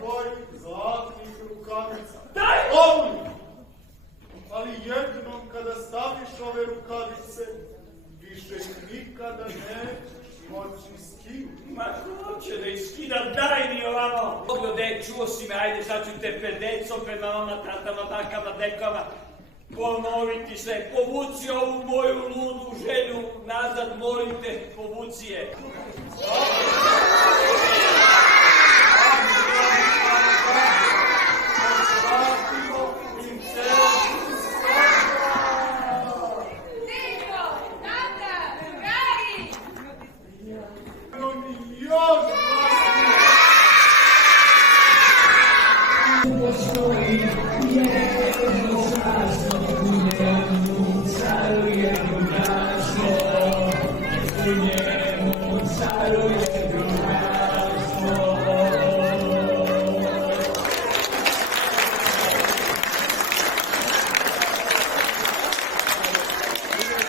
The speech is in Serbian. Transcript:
твојих златних рукавица. Дај! Овли! Ali jednom kada staviš ove rukavice, više ih nikada nećeš moći skinuti. Ma ko će da ih skidam, daj mi ovamo! Pogledaj, čuo si me, ajde sad ću te pred decom, pred mamama, tatama, bakama, dekama ponoviti sve. Povuci ovu moju ludu želju nazad, molim te, povuci je. Carolina.